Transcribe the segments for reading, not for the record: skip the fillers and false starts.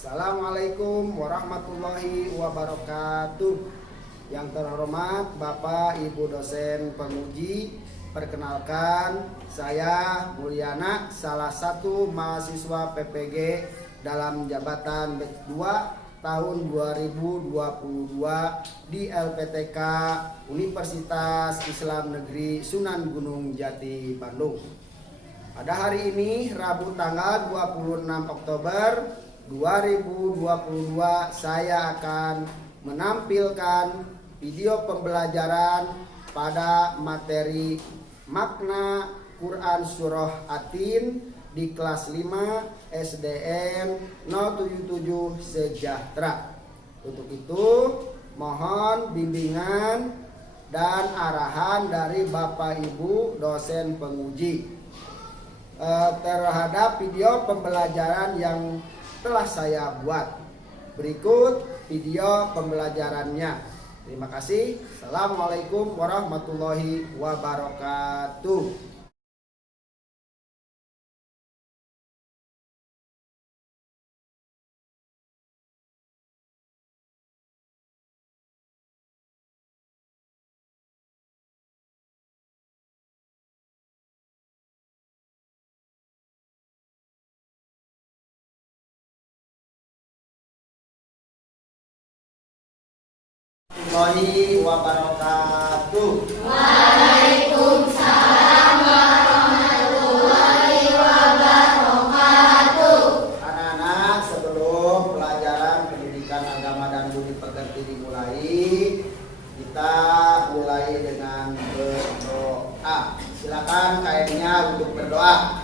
Assalamualaikum warahmatullahi wabarakatuh. Yang terhormat Bapak Ibu dosen penguji, perkenalkan saya Mulyana, salah satu mahasiswa PPG dalam jabatan batch 2 tahun 2022 di LPTK Universitas Islam Negeri Sunan Gunung Jati, Bandung. Pada hari ini Rabu tanggal 26 Oktober 2022 saya akan menampilkan video pembelajaran pada materi makna Quran Surah At-Tin di kelas 5 SDN 077 Sejahtera. Untuk itu mohon bimbingan dan arahan dari Bapak Ibu dosen penguji terhadap video pembelajaran yang telah saya buat. Berikut video pembelajarannya. Terima kasih. Assalamualaikum warahmatullahi wabarakatuh. Warahmatullahi wabarakatuh. Waalaikumsalam warahmatullahi wabarakatuh. Anak-anak, sebelum pelajaran pendidikan agama dan budi pekerti dimulai, kita mulai dengan berdoa. Silakan kainnya untuk berdoa.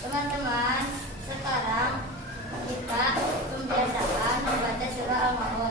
Teman-teman, sekarang kita membiasakan membaca surah Al-Ma'un.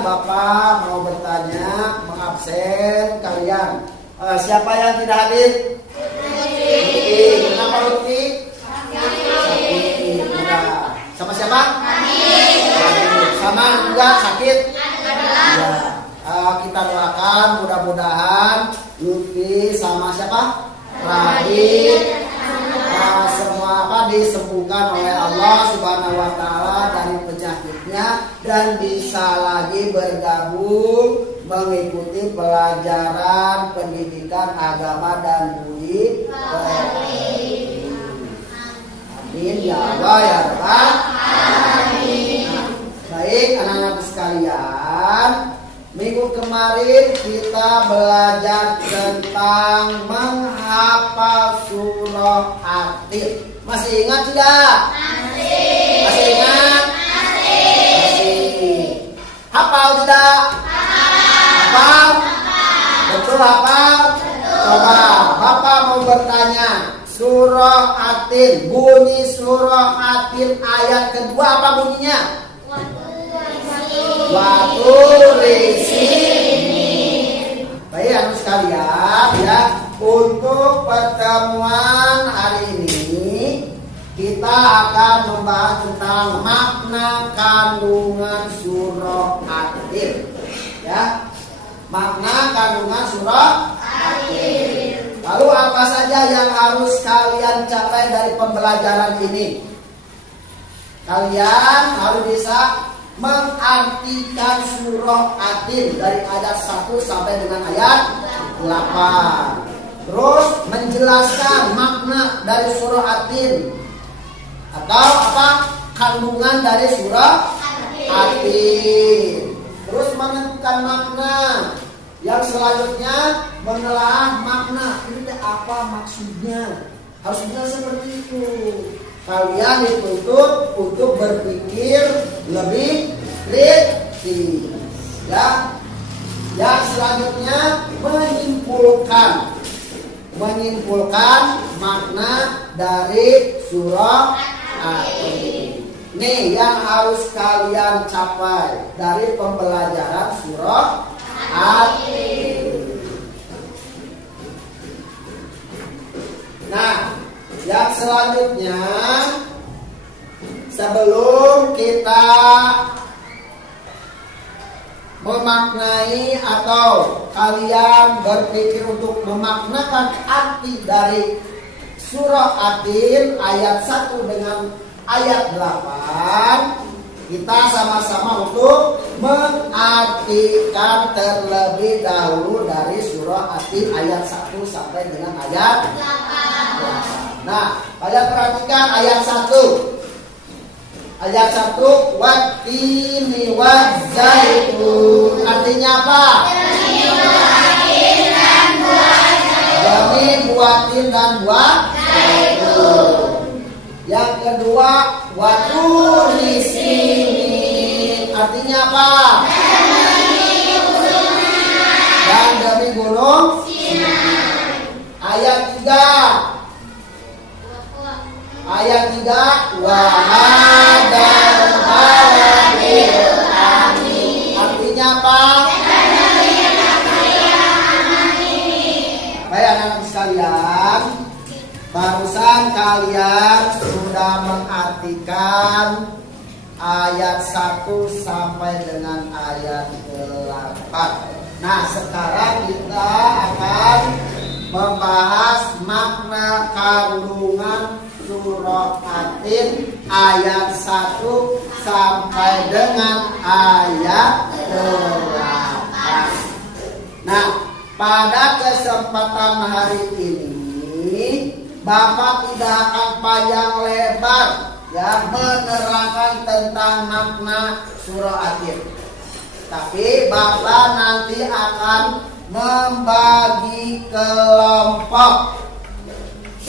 Bapak mau bertanya, mengabsen kalian. Siapa yang tidak hadir? Lutfi. Kenapa Lutfi? Sakit. Sama siapa? Sama juga sakit. Ya. Kita doakan mudah-mudahan Lutfi sama siapa? Radit. Semua disembuhkan oleh Allah Subhanahu wa Ta'ala dari penyakitnya dan bisa lagi bergabung mengikuti pelajaran pendidikan agama dan budi pekerti. Amin ya Allah ya Rabbal alamin. Baik anak-anak sekalian, minggu kemarin kita belajar tentang menghafal surah At-Tin. Masih ingat tidak? Masih ingat? Masih. Hafal tidak? Hafal? Betul hafal? Coba Bapak mau bertanya, surah At-Tin, bunyi surah At-Tin ayat kedua apa bunyinya? Waturisinin. Baik anak sekalian ya, untuk pertemuan hari ini kita akan membahas tentang makna kandungan surah At-Tin. Ya, makna kandungan surah At-Tin. Lalu apa saja yang harus kalian capai dari pembelajaran ini? Kalian harus bisa mengartikan surah At-Tin dari ayat 1 sampai dengan ayat 8. Terus menjelaskan makna dari surah At-Tin atau apa kandungan dari surah At-Tin. Terus menentukan makna. Yang selanjutnya menelaah makna. Ini apa maksudnya? Harusnya seperti itu. Kalian dituntut untuk berpikir lebih kritis. Ya. Yang selanjutnya menyimpulkan makna dari surah At-Tin. Nih yang harus kalian capai dari pembelajaran surah At-Tin. Nah, yang selanjutnya, sebelum kita memaknai atau kalian berpikir untuk memaknakan arti dari surah At-Tin ayat 1 dengan ayat 8, kita sama-sama untuk mengartikan terlebih dahulu dari surah At-Tin ayat 1 sampai dengan ayat 8. Nah, kalian perhatikan ayat 1. Ayat 1, wattini wazzaitun. Artinya apa? Demi buatin dan buah zaitun. Yang kedua, waturisinin. Artinya apa? Dan demi gunung Sinai. Ayat 3. Ayat 3, wahadal baladil amin. Artinya apa? Baik anak-anak sekalian, barusan kalian sudah mengartikan ayat 1 sampai dengan ayat 8. Nah, sekarang kita akan membahas makna kandungan surah At-Tin ayat 1 sampai dengan ayat 8. Nah, pada kesempatan hari ini Bapak tidak akan panjang lebar ya menerangkan tentang makna surah At-Tin. Tapi Bapak nanti akan membagi kelompok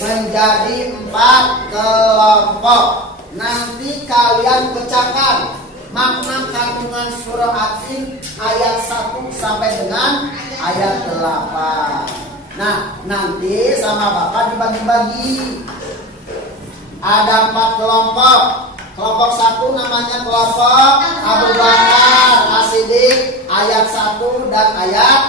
menjadi 4 kelompok. Nanti kalian pecahkan makna kandungan surah At-Tin ayat 1 sampai dengan ayat 8. Nah, nanti sama Bapak dibagi-bagi. Ada 4 kelompok. Kelompok 1 namanya kelompok Abu Bakar As-Siddiq ayat 1 dan ayat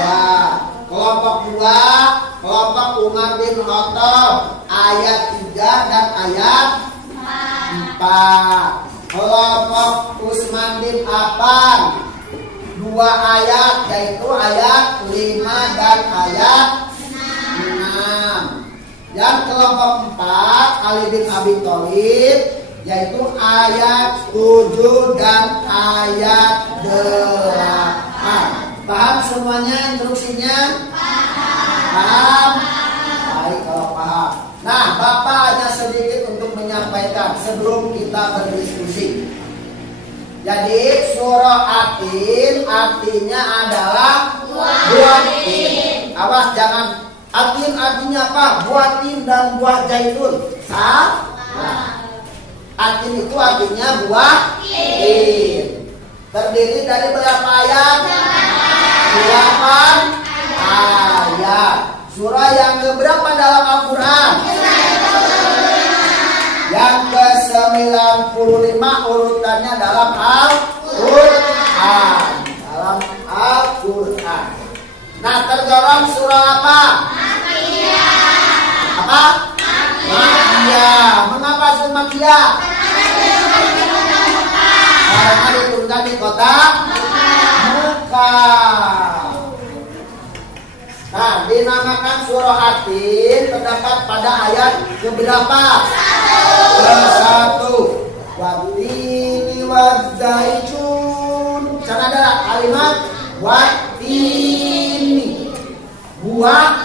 2. Kelompok 2, kelompok Umar bin Khattab ayat 3 dan ayat 4. Kelompok Utsman bin Affan 2 ayat, yaitu ayat 5 dan ayat 6. Yang kelompok 4 Ali bin Abi Thalib, yaitu ayat 7 dan ayat 8. semuanya instruksinya? Paham? Baik kalau paham. Nah, Bapak hanya sedikit untuk menyampaikan sebelum kita berdiskusi. Jadi surah Atin artinya adalah buatin. Awas jangan. Atin artinya apa? Buatin dan buah zaitun. Salah. Atin itu artinya buatin. Terdiri dari berapa ayat? 8 ayat. Surah yang keberapa dalam Al-Quran? Yang ke-95 urutannya dalam Al-Quran. Dalam Al-Quran. Nah, tergolong surah apa? Apa? Makkiyah. Mengapa surah Makkiyah? Karena diturunkan di kota Mekah. Nah, dinamakan surah Atin terdapat pada ayat keberapa? Ke-1. Wattini wazzaitun. Sana ada kalimat wattini. Buah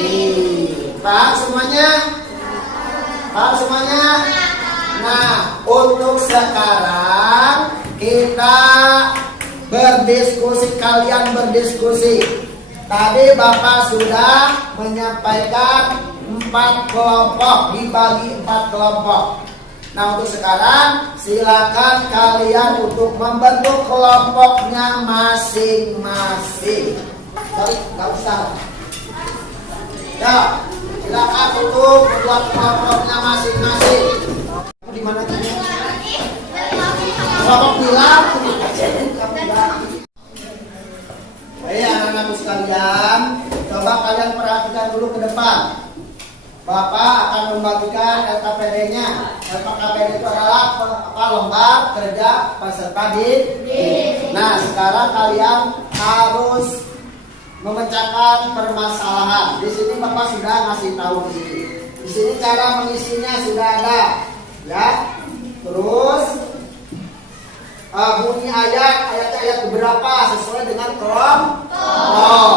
tin. Paham semuanya? Paham semuanya? Nah, untuk sekarang kita berdiskusi, kalian berdiskusi. Tadi Bapak sudah menyampaikan 4 kelompok, dibagi 4 kelompok. Nah, untuk sekarang silakan kalian untuk membentuk kelompoknya masing-masing. Nggak usah. Ya, silakan untuk membuat kelompoknya masing-masing. Di mana tadi? Kelompok bilang. Baik anak-anakku sekalian, coba kalian perhatikan dulu ke depan. Bapak akan membagikan LKPD-nya. LKPD itu adalah lembar kerja peserta didik. Nah, sekarang kalian harus memecahkan permasalahan. Di sini Bapak sudah ngasih tahu di sini. Di sini cara mengisinya sudah ada, ya. Terus bunyi ayat berapa sesuai dengan kelompok.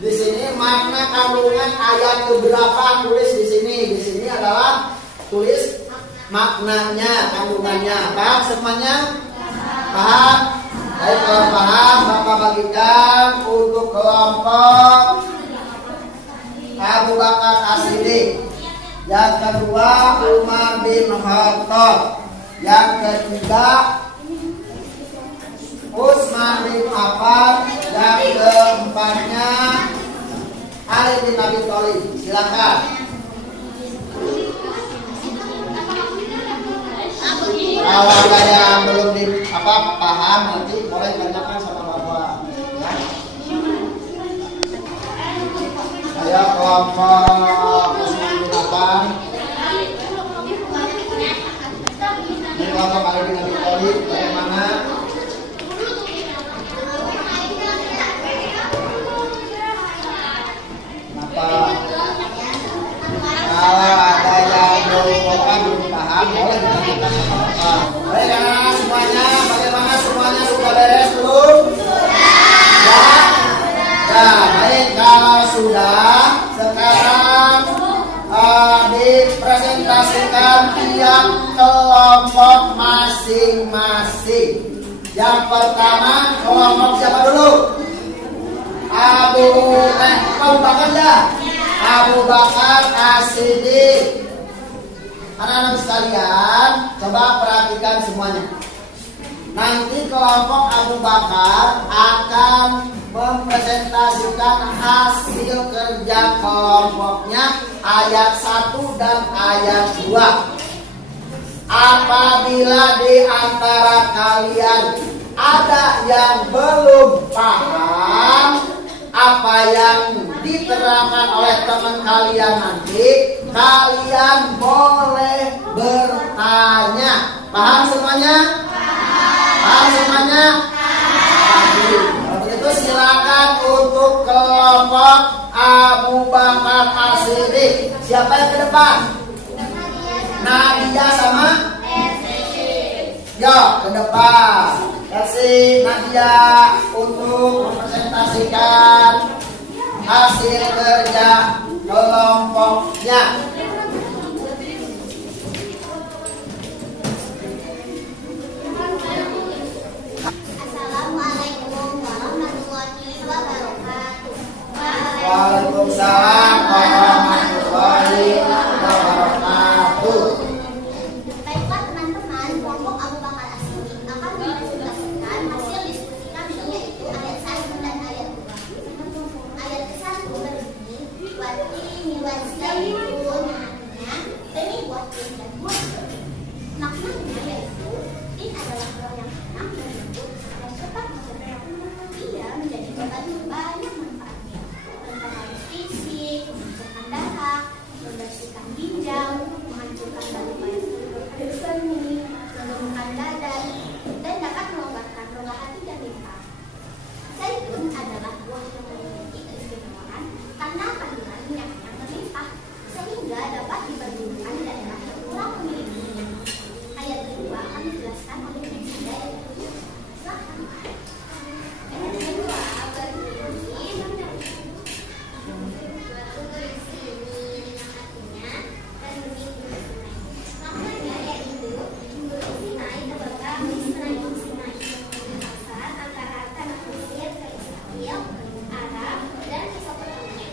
Di sini makna kandungan ayat keberapa tulis di sini. Di sini adalah tulis maknanya, kandungannya. Paham semuanya? Paham? Baik, kalau paham Bapak bagikan untuk kelompok Abu Bakar As-Siddiq. Yang kedua Umar bin Khattab. Yang ketiga Utsman bin Affan. Yang keempatnya Ali bin Abi Thalib. Silakan. Kalau ada yang belum paham nanti boleh tanyakan sama Bapak. Ayo kelompok Utsman bin Affan. Ini kelompok Ali bin Abi Thalib bagaimana? Kalau ada yang belum paham, boleh ditanyakan sama Bapak. Baik anak-anak semuanya, bagaimana semuanya sudah beres belum? Ya. Ya, baik kalau sudah, sekarang dipresentasikan tiap kelompok masing-masing. Yang pertama kelompok siapa dulu? Abu Bakar ya. Abu Bakar As-Siddiq. Anak-anak sekalian, coba perhatikan semuanya. Nanti kelompok Abu Bakar akan mempresentasikan hasil kerja kelompoknya ayat 1 dan ayat 2. Apabila di antara kalian ada yang belum paham apa yang diterangkan oleh teman kalian nanti, kalian boleh bertanya. Paham semuanya? Paham semuanya? Kalau begitu silakan untuk kelompok Abu Bakar As-Siddiq. Siapa yang ke depan? Nadia sama? Yo, ke depan. Kasih Nadia untuk mempresentasikan hasil kerja kelompoknya. Assalamualaikum warahmatullahi wabarakatuh. Waalaikumsalam warahmatullahi wabarakatuh. Baiklah teman-teman, kelompok Abu Bakar As-Siddiq akan mempresentasikan hasil diskusi kami, yaitu ayat 1 dan ayat 2. Ayat ke-1 berbunyi, "Watini wazaitun", artinya demi buah tin dan buah zaitun. Maknanya yaitu tin adalah buah yang enak dan lembut dan cepat mengembang. Ia menjadi obat banyak manfaatnya, mempengaruhi fisik, menurunkan darah, membersihkan ginjal, menghancurkan balu-balu seni, menurunkan badan, dan dapat melonggarkan rongga hati dan limpa. Zaitun adalah buah yang memiliki keistimewaan karena kandungan minyaknya yang berlimpah, sehingga dapat dipergunakan di daerah yang kurang memiliki minyak. Ayat kedua akan dijelaskan oleh Bunda yaitu silakan. Ayat kedua berbunyi, suatu berisi dengan artinya dan begitu Sinai. Maknanya yaitu Sinai terbentang di Sinai pasar antara tanah Mesir ke Israel, Arab, dan Mesopotamia.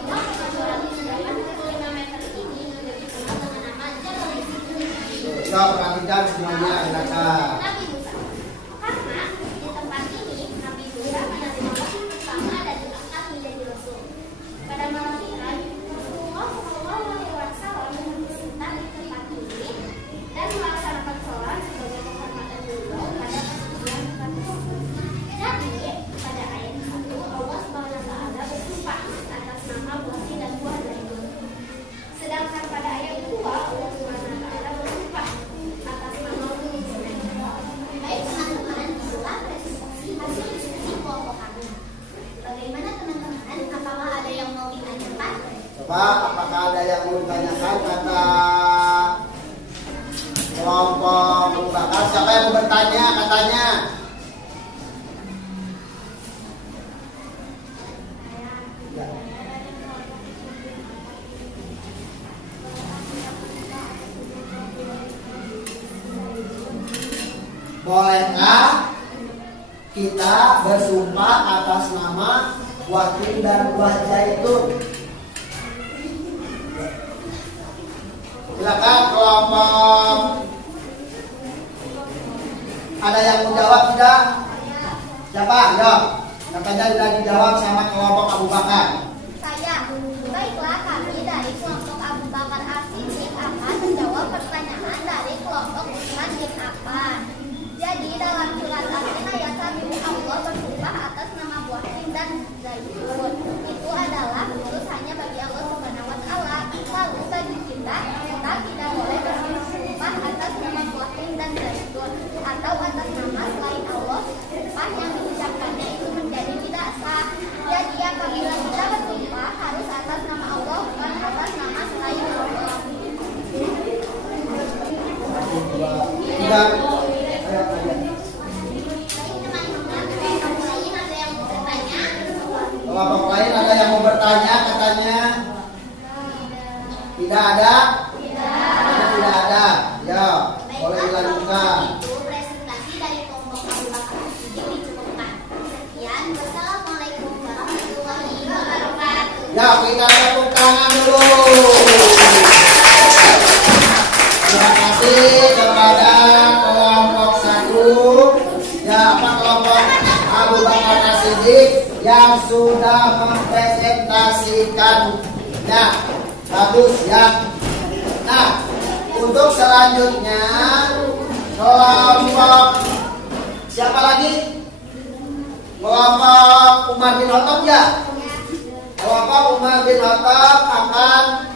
Allah mencorak sedapan 25 meter ini menjadi dikenal dengan nama Jabal Sinai. Coba perhatikan semuanya, silakan. Nabi Musa. Karena di tempat ini Nabi Musa menerima wahyu pertama dan diangkat menjadi rasul. Pada malam Mi'raj, Rasulullah SAW bersebentar di tempat ini dan melaksanakan sholat sebagai penghormatan beliau pada persucian tempat tersebut. Jadi pada ayat 1 Allah SWT bersumpah atas nama buah tin dan buah zaitun. Sedangkan pada ayat 2 Allah SWT bersumpah atas nama Gunung Sinai. Baik teman-teman, itulah presentasi hasil diskusi kelompok kami. Bagaimana teman-teman? Apakah ada yang mau ditanyakan? Coba apakah ada yang mau ditanyakan kata kelompok Abu Bakar? Siapa yang mau bertanya katanya? Ya. Bolehkah kita bersumpah atas nama buah tin dan buah zaitun? Silakan kelompok. Ada yang mau jawab tidak? Siapa? Yo, katanya sudah dijawab sama kelompok Abu Bakar. Saya. Baiklah, kami dari kelompok Abu Bakar As-Siddiq akan menjawab pertanyaan dari kelompok Utsman bin Affan. Jadi dalam surat Al-Tin ayat 1 Allah bersumpah atas nama buah tin dan zaitun. Itu adalah khusus hanya bagi Allah Subhanahu wa taala. Lalu bagi kita tidak boleh bersumpah atas nama buah tin dan zaitun atau atas nama selain Allah. Sumpah yang diucapkannya itu menjadi tidak sah. Jadi apabila kita bersumpah harus atas nama Allah, bukan atas nama selain Allah. Tidak. Kelompok lain ada yang mau bertanya katanya? Tidak ada? Tidak ada. Ya, boleh dilanjutkan. Itu presentasi dari kelompok Abu Bakar As-Siddiq dicukupkan. Sekian, wassalamualaikum warahmatullahi wabarakatuh. Ya, kita tepuk tangan dulu. Terima kasih kepada kelompok 1. Ya, kelompok Abu Bakar As-Siddiq yang sudah mempresentasikannya. Bagus ya. Nah, untuk selanjutnya kelompok siapa lagi? Kelompok Umar bin Khattab ya. Kelompok Umar bin Khattab akan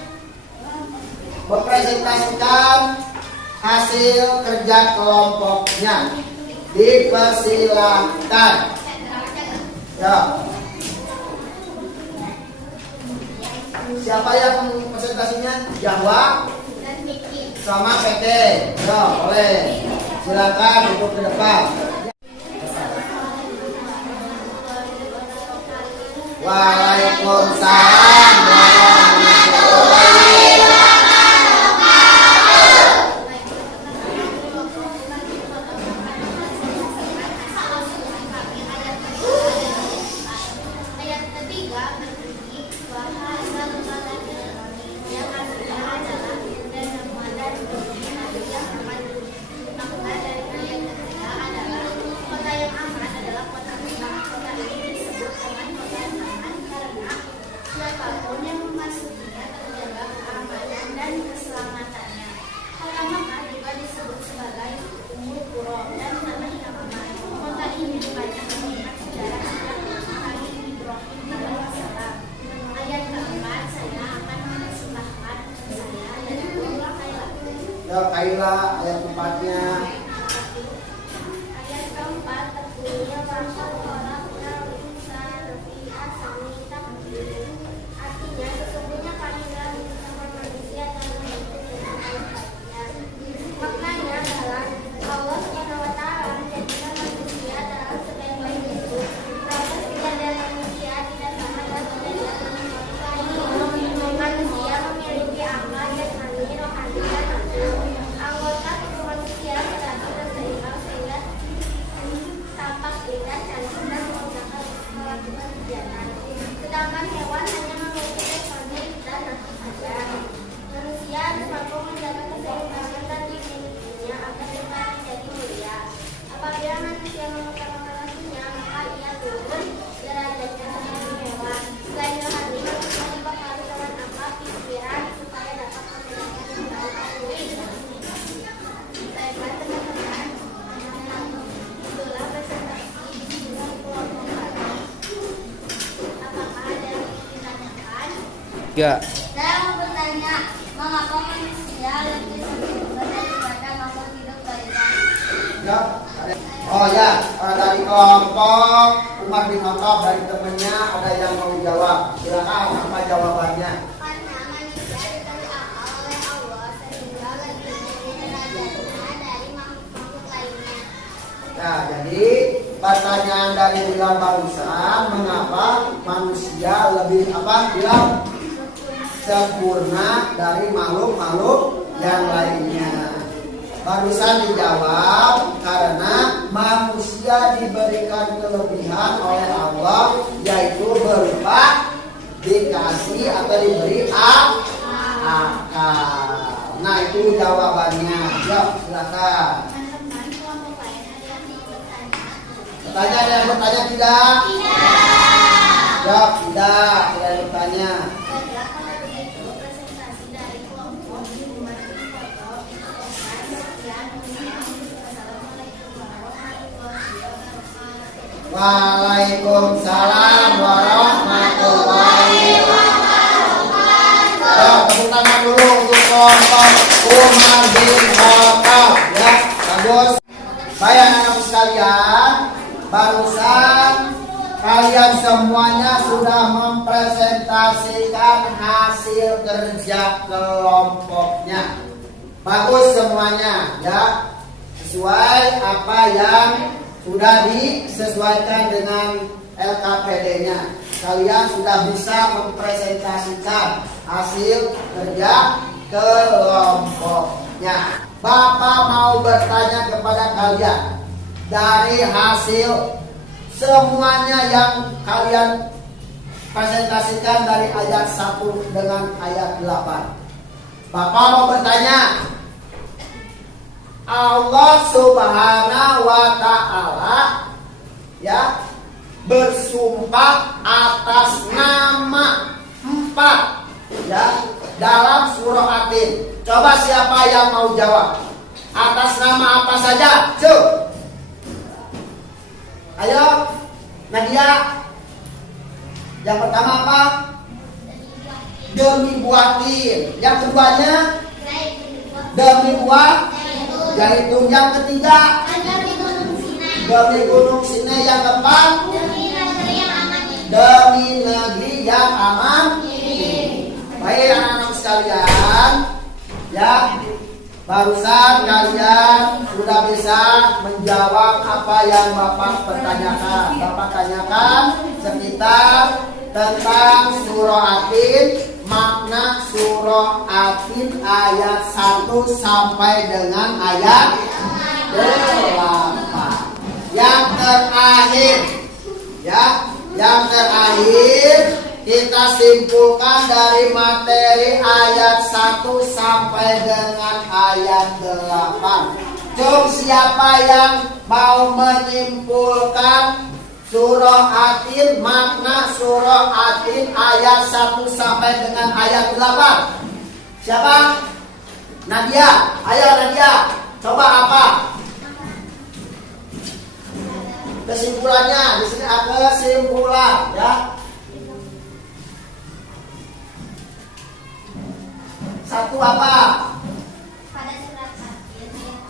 mempresentasikan hasil kerja kelompoknya. Dipersilakan. Ya. Siapa yang presentasinya? Jahwa Dan Miki. sama PT. Ya, boleh. Silakan duduk ke depan. Waalaikumsalam warahmatullahi Ayat ketiga berbunyi bahasa lembaga yang artinya adalah dan Ramadan yang aman. Makna dari ayat ketiga adalah kota yang aman adalah kota Mekah. Kota ini disebut dengan kota yang aman karena siapapun yang memasukinya terjaga keamanan dan keselamatannya. Kota Mekah juga disebut sebagai Ummul Qura dan tanah yang aman. Kota ini banyak mengingat sejarah sejak Nabi Ibrahim alaihissalam. Ayat keempat, saya akan mempersembahkan saya dari Allah Ta'ala. Ya, Kaila ayat keempatnya. Ayat keempat terbunyi bahwa orang insan fi asani takdir. Artinya sesungguhnya kami telah menciptakan manusia dalam bentuk yang baiknya. Maknanya adalah Allah Subhanahu wa Ta'ala menjadikan manusia dalam sebaik-baik bentuk. Proses kejadian manusia tidak sama dengan kejadian manusia. Manusia memiliki akal, jasmani, rohani, dan nafsu. Anggota tubuh manusia teratur dan seimbang sehingga tampak indah, cantik, dan memudahkan melakukan kegiatan. Sedangkan hewan hanya memiliki jasmani dan nafsu saja. Manusia harus mampu menjaga keseimbangan dan dimilikinya agar dapat menjadi mulia. Apabila manusia mengutamakan nafsunya, maka ia turun derajatnya seperti hewan. Selain rohani, manusia dibekali dengan akal, pikiran supaya dapat membedakan yang baik dan buruk. Baiklah teman-teman, itulah presentasi di kelompok kami. Apakah ada yang ingin ditanyakan? Ya. Saya mau bertanya, mengapa manusia lebih sempurna daripada makhluk hidup lainnya? Ya. Oh ya, dari kelompok Umar bin Khattab dari temannya ada yang mau jawab. Silakan, apa jawabannya? Karena manusia diberi akal oleh Allah sehingga lebih tinggi derajatnya dari makhluk lainnya. Nah, jadi pertanyaan dari Bilal barusan, mengapa manusia lebih bilang sempurna dari makhluk-makhluk yang lainnya? Barusan dijawab karena manusia diberikan kelebihan oleh Allah, yaitu berupa dikasih atau diberi akal. Nah, itu jawabannya. Yuk, silakan. Teman-teman, kelompok lain ada yang ingin bertanya? Bertanya, ada yang bertanya tidak? Jawab tidak, tidak bertanya. Baiklah, kalau begitu presentasi dari kelompok Umar bin Khattab ditutup. Sekian, wassalamualaikum warahmatullahi wabarakatuh. Waalaikumsalam warahmatullahi wabarakatuh. Ya, tepuk tangan dulu untuk kelompok Umar bin Khattab. Ya, bagus. Baik anak-anak sekalian, barusan kalian semuanya sudah mempresentasikan hasil kerja kelompoknya. Bagus semuanya, ya. Sesuai apa yang sudah disesuaikan dengan LKPD-nya. Kalian sudah bisa mempresentasikan hasil kerja kelompoknya. Bapak mau bertanya kepada kalian, dari hasil semuanya yang kalian presentasikan dari ayat 1 dengan ayat 8. Bapak mau bertanya, Allah Subhanahu wa Ta'ala ya bersumpah atas nama 4 ya dalam surah Atin. Coba siapa yang mau jawab? Atas nama apa saja? Cuk. Ayo, Nadia. Yang pertama apa? Demi buatin. Yang keduanya? Demi buah zaitun. Yang ketiga? Demi gunung Sinai. Yang keempat? Demi negeri yang aman. Baik anak-anak sekalian, ya Barusan kalian sudah bisa menjawab apa yang Bapak pertanyakan. Bapak tanyakan sekitar tentang surah Atin, makna surah Atin ayat 1 sampai dengan ayat 8. Yang terakhir, yang terakhir kita simpulkan dari materi ayat 1 sampai dengan ayat 8. Coba siapa yang mau menyimpulkan surah Atin, makna surah Atin ayat 1 sampai dengan ayat 8? Siapa? Nadia. Ayo Nadia, coba apa? Kesimpulannya di sini ada kesimpulan ya. Satu apa? Pada surat Fatir ayat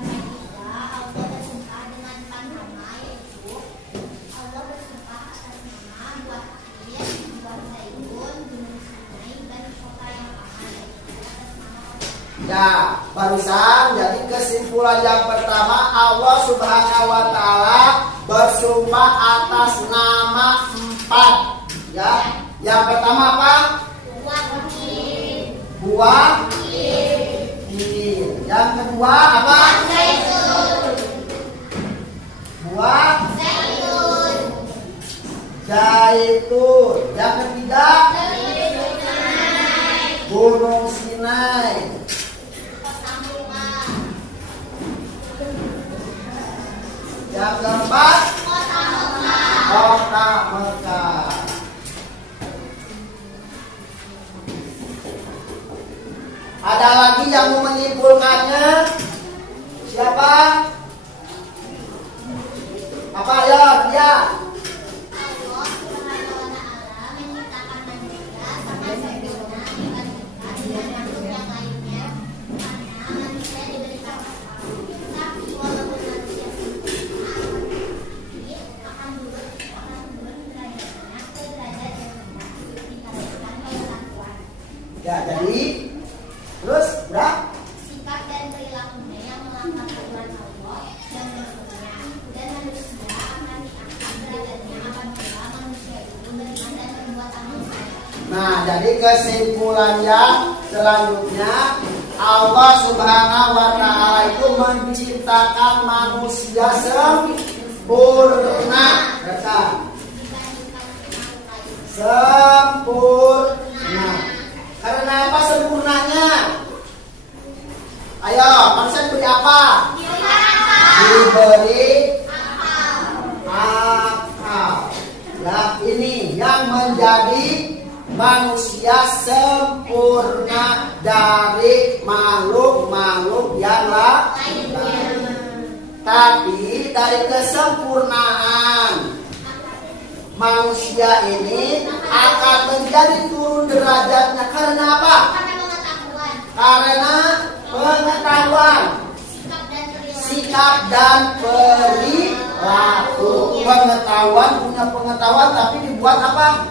1-3 Allah bersumpah dengan 4 nama, yaitu Allah bersumpah atas nama buah Atin, buah Zaitun, gunung Sinai, dan kota yang aman, atas nama Allah. Ya, barusan jadi kesimpulan yang pertama, Allah Subhanahu wa taala bersumpah atas nama 4. Ya. Yang pertama apa? Buah Tin. Yang kedua apa? Buah Zaitun. Yang ketiga Gunung Sinai. Yang keempat Kota Mekah. Ada lagi yang mau menyimpulkannya? Siapa? Apa ya? Dia. Allah Subhanahu wa taala menciptakan manusia sama sempurna dibandingkan dengan makhluk yang lainnya, karena manusia diberikan akal. Tapi walaupun manusia sempurna, akan turun derajatnya ke derajat yang rendah dikarenakan kelakuan. Ya, jadi terus udah. Sikap dan perilakunya yang melanggar aturan Allah yang berikutnya, dan manusia akan diangkat derajatnya apabila manusia itu beriman dan berbuat amal saleh. Nah, jadi kesimpulan yang selanjutnya, Allah Subhanahu wa taala itu menciptakan manusia sempurna. Kata sempurna. Karena apa sempurnanya? Ayo, manusia diberi apa? Diberi akal. Ya, ini yang menjadi manusia sempurna dari makhluk-makhluk yang lain. Tapi dari kesempurnaan manusia ini akan menjadi turun derajatnya karena apa? Karena pengetahuan, sikap dan perilaku. Pengetahuan, punya pengetahuan tapi dibuat apa?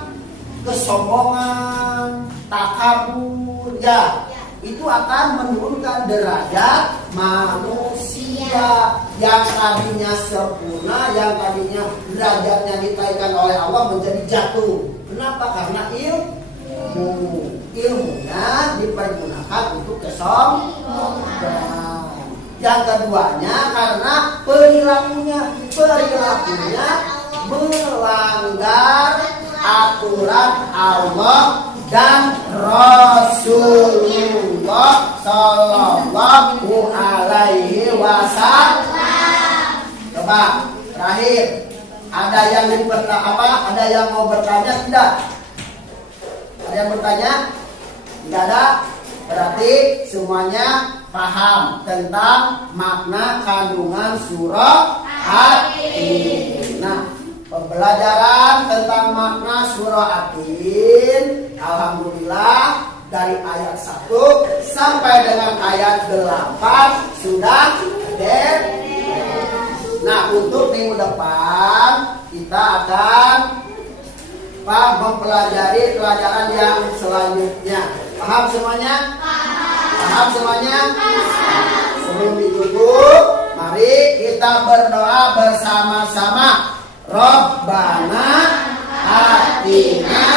Kesombongan, takabur, ya. Itu akan menurunkan derajat manusia yang tadinya sempurna, yang tadinya derajatnya ditaikkan oleh Allah menjadi jatuh. Kenapa? Karena ilmunya dipergunakan untuk kesombongan. Yang keduanya karena perilakunya melanggar aturan Allah dan Rasulullah Sallallahu Alaihi Wasallam. Coba terakhir, ada yang mau bertanya tidak? Ada yang bertanya? Tidak ada. Berarti semuanya paham tentang makna kandungan surah Atin. Nah, pembelajaran tentang makna surah Atin, alhamdulillah dari ayat 1 sampai dengan ayat 8 sudah beres. Nah, untuk minggu depan kita akan mempelajari pelajaran yang selanjutnya. Paham semuanya? Paham. Paham semuanya? Sebelum ditutup, mari kita berdoa bersama-sama. Rabbana atina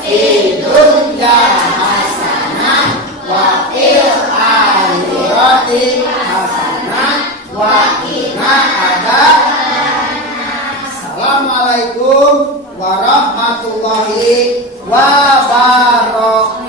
fid dunya hasanah wa fil akhirati hasanah wa qina adzabannar. Assalamualaikum warahmatullahi wabarakatuh.